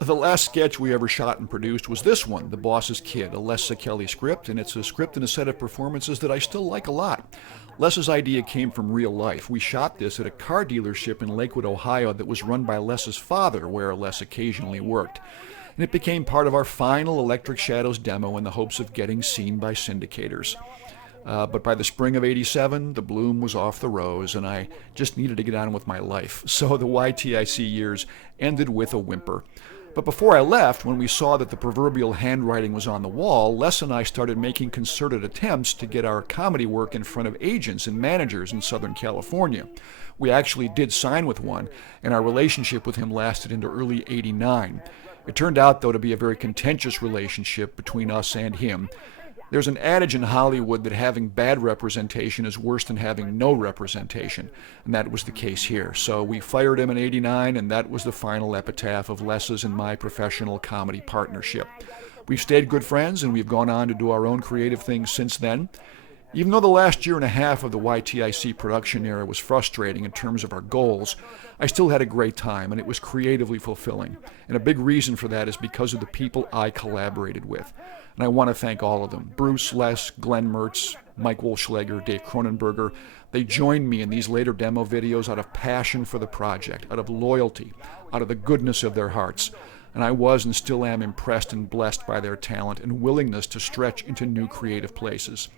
The last sketch we ever shot and produced was this one, The Boss's Kid, a Les Szekely script, and it's a script and a set of performances that I still like a lot. Les's idea came from real life. We shot this at a car dealership in Lakewood, Ohio that was run by Les's father, where Les occasionally worked. And it became part of our final Electric Shadows demo in the hopes of getting seen by syndicators. But by the spring of '87, the bloom was off the rose, and I just needed to get on with my life. So the YTIC years ended with a whimper. But before I left, when we saw that the proverbial handwriting was on the wall, Les and I started making concerted attempts to get our comedy work in front of agents and managers in Southern California. We actually did sign with one, and our relationship with him lasted into early '89. It turned out, though, to be a very contentious relationship between us and him. There's an adage in Hollywood that having bad representation is worse than having no representation, and that was the case here. So we fired him in '89, and that was the final epitaph of Les's and my professional comedy partnership. We've stayed good friends, and we've gone on to do our own creative things since then. Even though the last year and a half of the YTIC production era was frustrating in terms of our goals, I still had a great time, and it was creatively fulfilling. And a big reason for that is because of the people I collaborated with. And I want to thank all of them. Bruce, Les, Glenn Mertz, Mike Wolschleger, Dave Kronenberger. They joined me in these later demo videos out of passion for the project, out of loyalty, out of the goodness of their hearts. And I was and still am impressed and blessed by their talent and willingness to stretch into new creative places.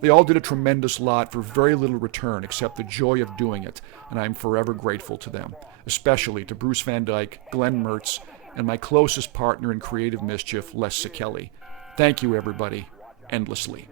They all did a tremendous lot for very little return except the joy of doing it, and I am forever grateful to them, especially to Bruce Van Dyke, Glenn Mertz, and my closest partner in creative mischief, Les Szekely. Thank you, everybody, endlessly.